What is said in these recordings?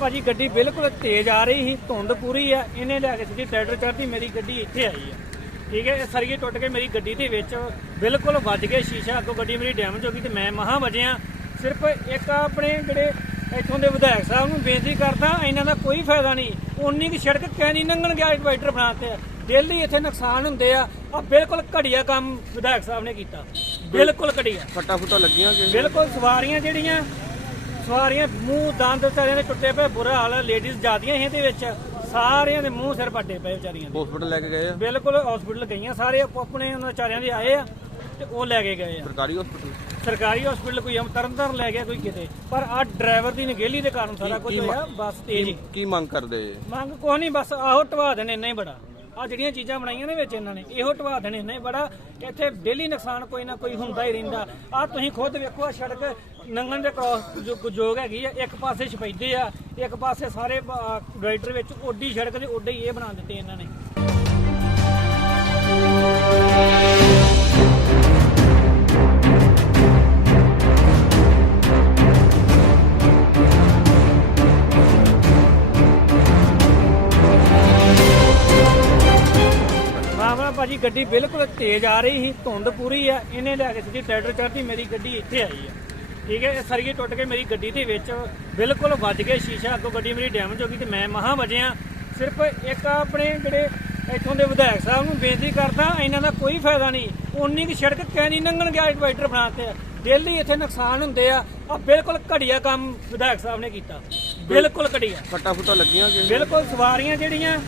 ਭਾਜੀ ਗੱਡੀ ਬਿਲਕੁਲ ਤੇਜ਼ ਆ ਰਹੀ ਸੀ ਧੁੰਦ ਪੂਰੀ ਆ। ਇਹਨੇ ਲਿਆ ਕੇ ਸਿੱਧੀ ਟਰੈਕਟਰ ਚੜ੍ਹਦੀ ਮੇਰੀ ਗੱਡੀ ਇੱਥੇ ਆਈ ਆ। ਠੀਕ ਹੈ ਇਹ ਸਰੀਏ ਟੁੱਟ ਕੇ ਮੇਰੀ ਗੱਡੀ ਦੇ ਵਿੱਚ ਬਿਲਕੁਲ ਵੱਜ ਕੇ ਸ਼ੀਸ਼ਾ। ਅੱਗੋਂ ਗੱਡੀ ਮੇਰੀ ਡੈਮੇਜ ਹੋ ਗਈ ਤੇ ਮੈਂ ਮਹਾ ਵਜਿਆ। ਸਿਰਫ ਇੱਕ ਆਪਣੇ ਜਿਹੜੇ ਇੱਥੋਂ ਦੇ ਵਿਧਾਇਕ ਸਾਹਿਬ ਨੂੰ ਬੇਨਤੀ ਕਰਦਾ ਇਹਨਾਂ ਦਾ ਕੋਈ ਫਾਇਦਾ ਨਹੀਂ। ਉਨੀ ਦੀ ਸੜਕ ਕਿਉਂ ਨਹੀਂ ਲੰਘਣ ਗਿਆ ਡਿਵਾਈਡਰ ਬਣਾਤੇ ਆ ਡੇਲੀ ਇੱਥੇ ਨੁਕਸਾਨ ਹੁੰਦੇ ਆ। ਆ ਬਿਲਕੁਲ ਘਟੀਆ ਕੰਮ ਵਿਧਾਇਕ ਸਾਹਿਬ ਨੇ ਕੀਤਾ। ਬਿਲਕੁਲ ਘਟੀਆ ਫਟਾ ਫੁੱਟਾ ਲੱਗੀਆਂ ਬਿਲਕੁਲ ਸਵਾਰੀਆਂ ਜਿਹੜੀਆਂ ਸਵਾਰੀਆਂ ਮੂੰਹ ਦੰਦ ਵਿਚਾਰਿਆਂ ਦੇ ਟੁੱਟੇ ਪਏ ਬੁਰਾ ਹਾਲ ਹੈ ਲੇਡੀਜ਼ ਜਾਂਦੀਆਂ ਇਹਦੇ ਵਿੱਚ ਸਾਰਿਆਂ ਦੇ ਮੂੰਹ ਸਿਰ ਪੱਟੇ ਪਏ ਵਿਚਾਰੀਆਂ ਦੇ। ਹਸਪੀਟਲ ਲੈ ਕੇ ਗਏ ਆ? ਬਿਲਕੁਲ ਹਸਪੀਟਲ ਗਈਆਂ ਸਾਰੇ ਆਪੋ ਆਪਣੇ ਉਹਨਾਂ ਵਿਚਾਰਿਆਂ ਦੇ ਆਏ ਆ ਤੇ ਉਹ ਲੈ ਕੇ ਗਏ ਆ। ਸਰਕਾਰੀ ਹਸਪੀਟਲ ਸਰਕਾਰੀ ਹਸਪੀਟਲ ਕੋਈ ਅਮ ਤਰਨਤਾਰਨ ਲੈ ਗਿਆ ਕੋਈ ਕਿਤੇ ਪਰ ਆ ਡਰਾਈਵਰ ਦੀ ਨਗੇਲੀ ਦੇ ਕਾਰਨ ਸਾਰਾ ਕੁਝ ਹੋਇਆ ਬਸ ਤੇਜ਼ ਹੀ ਕੀ ਮੰਗ ਕਰਦੇ ਮੰਗ ਕੋਈ ਨਹੀਂ ਬਸ ਆਹੋ ਢਵਾ ਦੇਣ ਇੰਨਾ ਹੀ ਬੜਾ। ਆ ਜਿਹੜੀਆਂ ਚੀਜ਼ਾਂ ਬਣਾਈਆਂ ਨੇ ਵਿੱਚ ਇਹਨਾਂ ਨੇ, ਇਹੋ ਢਵਾ ਦੇਣੇ ਇੰਨਾ ਬੜਾ ਇੱਥੇ ਡੇਲੀ ਨੁਕਸਾਨ ਕੋਈ ਨਾ ਕੋਈ ਹੁੰਦਾ ਹੀ ਰਹਿੰਦਾ। ਆ ਤੁਸੀਂ ਖੁਦ ਵੇਖੋ ਆ ਸੜਕ ਨੰਗਣ ਦੇ ਕ੍ਰਾਸ ਜੋ ਜੋਗ ਹੈਗੀ ਆ, ਇੱਕ ਪਾਸੇ ਛਪੈਦੇ ਆ, ਇੱਕ ਪਾਸੇ ਸਾਰੇ ਰਾਈਡਰ ਵਿੱਚ ਓਡੀ ਸੜਕ ਦੇ ਓਡੇ ਹੀ ਇਹ ਬਣਾ ਦਿੱਤੇ ਇਹਨਾਂ ਨੇ। ਭਾਜੀ ਗੱਡੀ ਬਿਲਕੁਲ ਤੇਜ਼ ਆ ਰਹੀ ਸੀ ਧੁੰਦ ਪੂਰੀ ਆ ਇਹਨੇ ਲਿਆ ਕੇ ਸਿੱਧੀ ਟਰੈਕਟਰ ਚੜ੍ਹਦੀ ਮੇਰੀ ਗੱਡੀ ਇੱਥੇ ਆਈ ਆ। ਠੀਕ ਹੈ ਇਹ ਸਰੀਏ ਟੁੱਟ ਕੇ ਮੇਰੀ ਗੱਡੀ ਦੇ ਵਿੱਚ ਬਿਲਕੁਲ ਵੱਜ ਕੇ ਸ਼ੀਸ਼ਾ ਅੱਗੋਂ ਗੱਡੀ ਮੇਰੀ ਡੈਮੇਜ ਹੋ ਗਈ ਤੇ ਮੈਂ ਮਹਾ ਵਜਿਆ। ਸਿਰਫ ਇੱਕ ਆਪਣੇ ਜਿਹੜੇ ਇੱਥੋਂ ਦੇ ਵਿਧਾਇਕ ਸਾਹਿਬ ਨੂੰ ਬੇਨਤੀ ਕਰਦਾ ਇਹਨਾਂ ਦਾ ਕੋਈ ਫਾਇਦਾ ਨਹੀਂ। ਉਨੀ ਦੀ ਸੜਕ ਕਿਉਂ ਨਹੀਂ ਲੰਘਣ ਗਿਆ ਡਿਵਾਈਡਰ ਬਣਾਤੇ ਆ ਡੇਲੀ ਇੱਥੇ ਨੁਕਸਾਨ ਹੁੰਦੇ ਆ। ਆ ਬਿਲਕੁਲ ਘਟੀਆ ਕੰਮ ਵਿਧਾਇਕ ਸਾਹਿਬ ਨੇ ਕੀਤਾ। ਬਿਲਕੁਲ ਘਟੀਆ। ਫਟਾ ਫੁੱਟਾ ਲੱਗੀਆਂ ਕਿ ਬਿਲਕੁਲ ਸਵਾਰੀਆਂ ਜਿਹੜੀਆਂ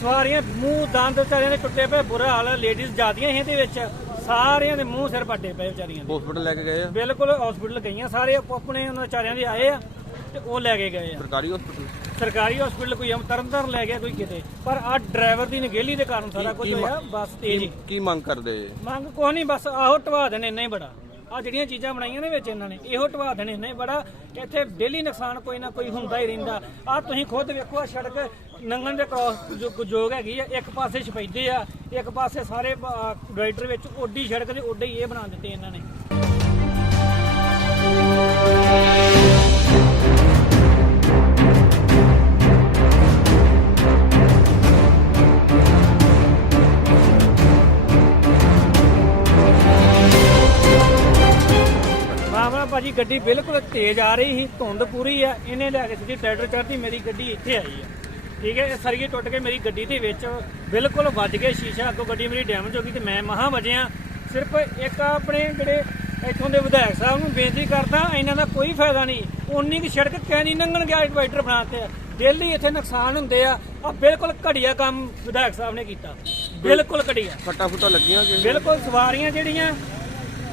ਸਵਾਰੀਆਂ ਮੂੰਹ ਦੰਦ ਵਿਚਾਰਿਆਂ ਦੇ ਟੁੱਟੇ ਪਏ ਬੁਰਾ ਹਾਲ ਹੈ ਲੇਡੀਜ਼ ਜਾਂਦੀਆਂ ਸੀ ਇਹਦੇ ਵਿੱਚ। ਸਾਰਿਆਂ ਦੇ ਮੂੰਹ ਸਿਰ ਪੱਟੇ ਪਏ ਵਿਚਾਰੀਆਂ ਦੇ। ਹਸਪੀਟਲ ਲੈ ਕੇ ਗਏ ਆ? ਬਿਲਕੁਲ ਹਸਪੀਟਲ ਗਈਆਂ ਸਾਰੇ ਆਪੋ ਆਪਣੇ ਉਹਨਾਂ ਵਿਚਾਰਿਆਂ ਦੇ ਆਏ ਆ ਤੇ ਉਹ ਲੈ ਕੇ ਗਏ ਆ। ਸਰਕਾਰੀ ਹਸਪੀਟਲ ਸਰਕਾਰੀ ਹਸਪੀਟਲ ਕੋਈ ਅਮ ਤਰਨਤਾਰਨ ਲੈ ਗਿਆ ਕੋਈ ਕਿਤੇ। ਪਰ ਆ ਡਰਾਈਵਰ ਦੀ ਨਗੇਲੀ ਦੇ ਕਾਰਨ ਸਾਰਾ ਕੁਝ ਹੋਇਆ ਬਸ ਤੇਜ਼ ਹੀ। ਕੀ ਮੰਗ ਕਰਦੇ? ਮੰਗ ਕੋਈ ਨਹੀਂ ਬਸ ਆਹੋ ਢਵਾ ਦੇਣ ਇੰਨਾ ਹੀ ਬੜਾ। ਆ ਜਿਹੜੀਆਂ ਚੀਜ਼ਾਂ ਬਣਾਈਆਂ ਨੇ ਵਿੱਚ ਇਹਨਾਂ ਨੇ, ਇਹੋ ਢਵਾ ਦੇਣੇ ਇੰਨਾ ਬੜਾ ਇੱਥੇ ਡੇਲੀ ਨੁਕਸਾਨ ਕੋਈ ਨਾ ਕੋਈ ਹੁੰਦਾ ਹੀ ਰਹਿੰਦਾ। ਆ ਤੁਸੀਂ ਖੁਦ ਵੇਖੋ ਆ ਸੜਕ ਨੰਗਣ ਦੇ ਕ੍ਰਾਸ ਜੋ ਜੋਗ ਹੈਗੀ ਆ, ਇੱਕ ਪਾਸੇ ਛਪੈਦੇ ਆ, ਇੱਕ ਪਾਸੇ ਸਾਰੇ ਰਾਈਡਰ ਵਿੱਚ ਓਡੀ ਸੜਕ ਦੇ ਓਡੇ ਹੀ ਇਹ ਬਣਾ ਦਿੱਤੇ ਇਹਨਾਂ ਨੇ। ਭਾਜੀ ਗੱਡੀ ਬਿਲਕੁਲ ਤੇਜ਼ ਆ ਰਹੀ ਸੀ ਧੁੰਦ ਪੂਰੀ ਆ। ਇਹਨੇ ਲਿਆ ਕੇ ਸਿੱਧੀ ਟਰੈਕਟਰ ਚੜ੍ਹਦੀ ਮੇਰੀ ਗੱਡੀ ਇੱਥੇ ਆਈ ਆ। ਠੀਕ ਹੈ ਇਹ ਸਰੀਏ ਟੁੱਟ ਕੇ ਮੇਰੀ ਗੱਡੀ ਦੇ ਵਿੱਚ ਬਿਲਕੁਲ ਵੱਜ ਕੇ ਸ਼ੀਸ਼ਾ ਅੱਗੋਂ ਗੱਡੀ ਮੇਰੀ ਡੈਮੇਜ ਹੋ ਗਈ ਤੇ ਮੈਂ ਮਹਾ ਵਜਿਆ। ਸਿਰਫ ਇੱਕ ਆਪਣੇ ਜਿਹੜੇ ਇੱਥੋਂ ਦੇ ਵਿਧਾਇਕ ਸਾਹਿਬ ਨੂੰ ਬੇਨਤੀ ਕਰਦਾ ਇਹਨਾਂ ਦਾ ਕੋਈ ਫਾਇਦਾ ਨਹੀਂ। ਉਨੀ ਦੀ ਸੜਕ ਕਿਉਂ ਨਹੀਂ ਲੰਘਣ ਗਿਆ ਡਿਵਾਈਡਰ ਬਣਾਤੇ ਆ। ਡੇਲੀ ਇੱਥੇ ਨੁਕਸਾਨ ਹੁੰਦੇ ਆ। ਆ ਬਿਲਕੁਲ ਘਟੀਆ ਕੰਮ ਵਿਧਾਇਕ ਸਾਹਿਬ ਨੇ ਕੀਤਾ। ਬਿਲਕੁਲ ਘਟੀਆ ਫਟਾ ਫੁੱਟਾ ਲੱਗੀਆਂ ਕਿ ਬਿਲਕੁਲ ਸਵਾਰੀਆਂ ਜਿਹੜੀਆਂ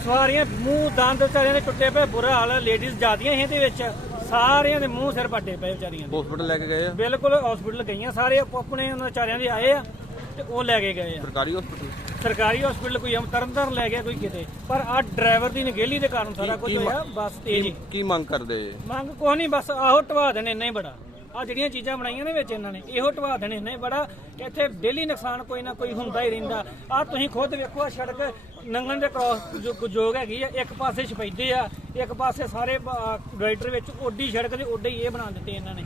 ਸਵਾਰੀਆਂ ਮੂੰਹ ਦੰਦ ਵਿਚਾਰਿਆਂ ਦੇ ਟੁੱਟੇ ਪਏ ਬੁਰਾ ਹਾਲ ਹੈ ਲੇਡੀਜ਼ ਜਾਂਦੀਆਂ ਇਹਦੇ ਵਿੱਚ ਸਾਰਿਆਂ ਦੇ ਮੂੰਹ ਸਿਰ ਪੱਟੇ ਪਏ ਵਿਚਾਰੀਆਂ ਦੇ। ਹਸਪੀਟਲ ਲੈ ਕੇ ਗਏ ਆ? ਬਿਲਕੁਲ ਹਸਪੀਟਲ ਗਈਆਂ ਸਾਰੇ ਆਪੋ ਆਪਣੇ ਉਹਨਾਂ ਵਿਚਾਰਿਆਂ ਦੇ ਆਏ ਆ ਤੇ ਉਹ ਲੈ ਕੇ ਗਏ ਆ। ਸਰਕਾਰੀ ਹਸਪੀਟਲ ਸਰਕਾਰੀ ਹਸਪੀਟਲ ਕੋਈ ਅਮ ਤਰਨਤਾਰਨ ਲੈ ਗਿਆ ਕੋਈ ਕਿਤੇ ਪਰ ਆ ਡਰਾਈਵਰ ਦੀ ਨਗੇਲੀ ਦੇ ਕਾਰਨ ਸਾਰਾ ਕੁਝ ਹੋਇਆ ਬਸ ਤੇਜ਼ ਕੀ ਮੰਗ ਕਰਦੇ? ਮੰਗ ਕੋਈ ਨਹੀਂ ਬਸ ਆਹੋ ਢਵਾ ਦੇਣ ਇੰਨਾ ਹੀ ਬੜਾ। ਆ ਜਿਹੜੀਆਂ ਚੀਜ਼ਾਂ ਬਣਾਈਆਂ ਨੇ ਵਿੱਚ ਇਹਨਾਂ ਨੇ, ਇਹੋ ਢਵਾ ਦੇਣੇ ਇੰਨਾ ਬੜਾ ਇੱਥੇ ਡੇਲੀ ਨੁਕਸਾਨ ਕੋਈ ਨਾ ਕੋਈ ਹੁੰਦਾ ਹੀ ਰਹਿੰਦਾ। ਆ ਤੁਸੀਂ ਖੁਦ ਵੇਖੋ, ਆ ਸੜਕ ਨੰਗਣ ਦੇ ਕ੍ਰਾਸ ਜੋ ਜੋਗ ਹੈਗੀ ਆ, ਇੱਕ ਪਾਸੇ ਛਪੈਦੇ ਆ, ਇੱਕ ਪਾਸੇ ਸਾਰੇ ਰਾਈਡਰ ਵਿੱਚ ਓਡੀ ਸੜਕ ਦੇ ਓਡੇ ਹੀ ਇਹ ਬਣਾ ਦਿੱਤੇ ਇਹਨਾਂ ਨੇ।